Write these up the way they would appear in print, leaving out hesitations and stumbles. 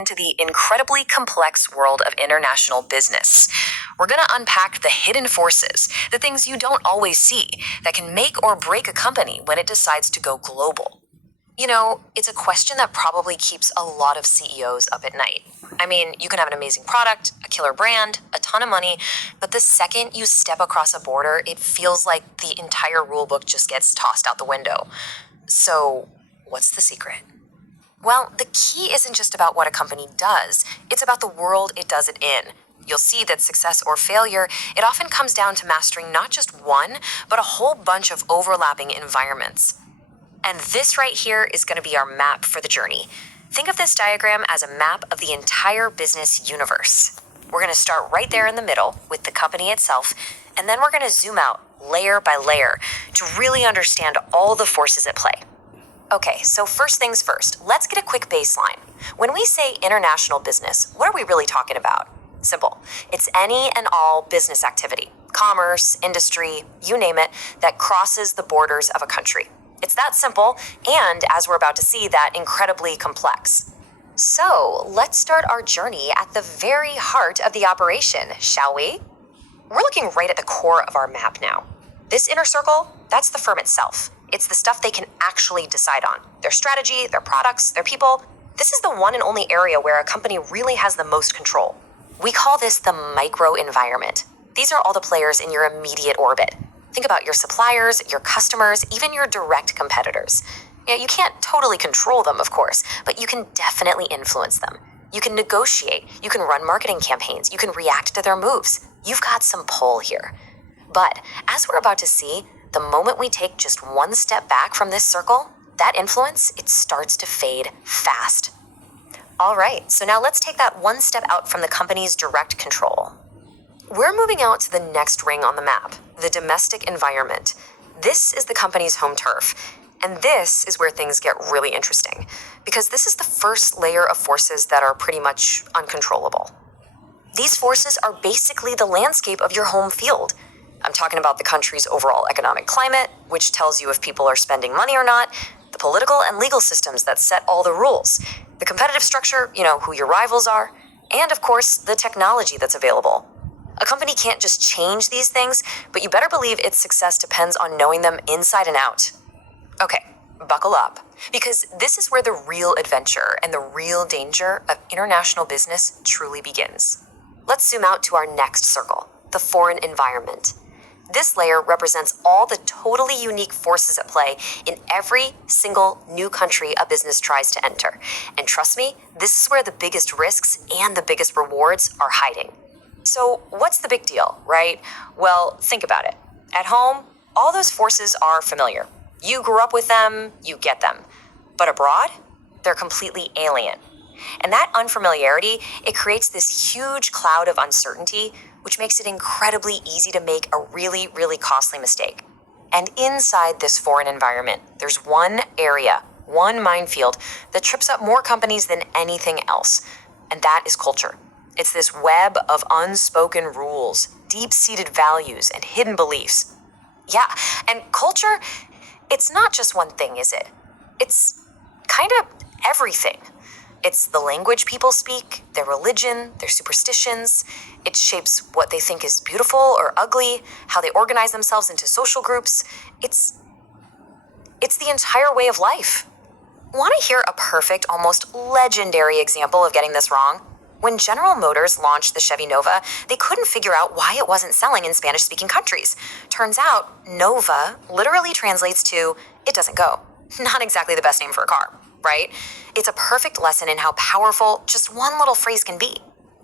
Into the incredibly complex world of international business. We're going to unpack the hidden forces, the things you don't always see, that can make or break a company when it decides to go global. You know, it's a question that probably keeps a lot of CEOs up at night. I mean, you can have an amazing product, a killer brand, a ton of money, but the second you step across a border, it feels like the entire rulebook just gets tossed out the window. So, what's the secret? Well, the key isn't just about what a company does, it's about the world it does it in. You'll see that success or failure, it often comes down to mastering not just one, but a whole bunch of overlapping environments. And this right here is going to be our map for the journey. Think of this diagram as a map of the entire business universe. We're going to start right there in the middle with the company itself, and then we're going to zoom out layer by layer to really understand all the forces at play. Okay, so first things first, let's get a quick baseline. When we say international business, what are we really talking about? Simple. It's any and all business activity, commerce, industry, you name it, that crosses the borders of a country. It's that simple, and as we're about to see, that incredibly complex. So let's start our journey at the very heart of the operation, shall we? We're looking right at the core of our map now. This inner circle, that's the firm itself. It's the stuff they can actually decide on. Their strategy, their products, their people. This is the one and only area where a company really has the most control. We call this the micro environment. These are all the players in your immediate orbit. Think about your suppliers, your customers, even your direct competitors. Yeah, you can't totally control them, of course, but you can definitely influence them. You can negotiate, you can run marketing campaigns, you can react to their moves. You've got some pull here. But as we're about to see, the moment we take just one step back from this circle, that influence, it starts to fade fast. All right, so now let's take that one step out from the company's direct control. We're moving out to the next ring on the map, the domestic environment. This is the company's home turf, and this is where things get really interesting, because this is the first layer of forces that are pretty much uncontrollable. These forces are basically the landscape of your home field. I'm talking about the country's overall economic climate, which tells you if people are spending money or not, the political and legal systems that set all the rules, the competitive structure, who your rivals are, and of course, the technology that's available. A company can't just change these things, but you better believe its success depends on knowing them inside and out. Okay, buckle up, because this is where the real adventure and the real danger of international business truly begins. Let's zoom out to our next circle, the foreign environment. This layer represents all the totally unique forces at play in every single new country a business tries to enter. And trust me, this is where the biggest risks and the biggest rewards are hiding. So what's the big deal, right? Well, think about it. At home, all those forces are familiar. You grew up with them, you get them. But abroad, they're completely alien. And that unfamiliarity, it creates this huge cloud of uncertainty, which makes it incredibly easy to make a really, really costly mistake. And inside this foreign environment, there's one area, one minefield that trips up more companies than anything else, and that is culture. It's this web of unspoken rules, deep-seated values, and hidden beliefs. Yeah, and culture, it's not just one thing, is it? It's kind of everything. It's the language people speak, their religion, their superstitions. It shapes what they think is beautiful or ugly, how they organize themselves into social groups. It's the entire way of life. Want to hear a perfect, almost legendary example of getting this wrong? When General Motors launched the Chevy Nova, they couldn't figure out why it wasn't selling in Spanish-speaking countries. Turns out, Nova literally translates to, it doesn't go. Not exactly the best name for a car, right? It's a perfect lesson in how powerful just one little phrase can be.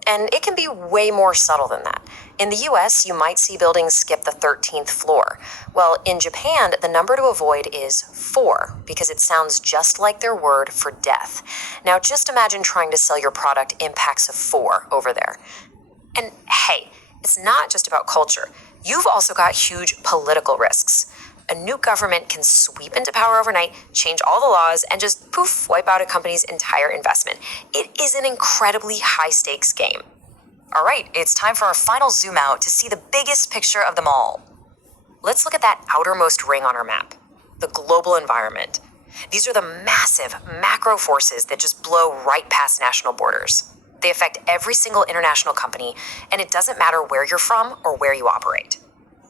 And it can be way more subtle than that. In the US, you might see buildings skip the 13th floor. Well, in Japan, the number to avoid is 4 because it sounds just like their word for death. Now, just imagine trying to sell your product in packs of 4 over there. And hey, it's not just about culture. You've also got huge political risks. A new government can sweep into power overnight, change all the laws, and just poof, wipe out a company's entire investment. It is an incredibly high-stakes game. All right, it's time for our final zoom out to see the biggest picture of them all. Let's look at that outermost ring on our map, the global environment. These are the massive macro forces that just blow right past national borders. They affect every single international company, and it doesn't matter where you're from or where you operate.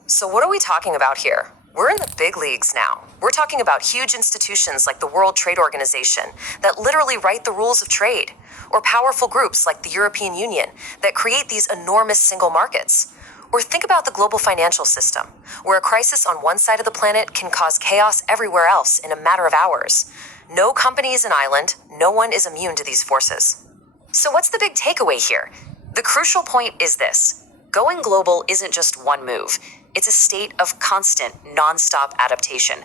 So what are we talking about here? We're in the big leagues now. We're talking about huge institutions like the World Trade Organization that literally write the rules of trade, or powerful groups like the European Union that create these enormous single markets. Or think about the global financial system, where a crisis on one side of the planet can cause chaos everywhere else in a matter of hours. No company is an island, no one is immune to these forces. So what's the big takeaway here? The crucial point is this: going global isn't just one move. It's a state of constant, non-stop adaptation.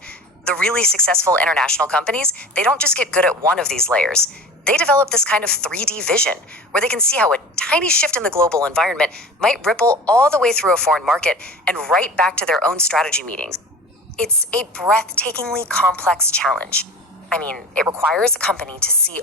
The really successful international companies, they don't just get good at one of these layers. They develop this kind of 3D vision where they can see how a tiny shift in the global environment might ripple all the way through a foreign market and right back to their own strategy meetings. It's a breathtakingly complex challenge. I mean, it requires a company to see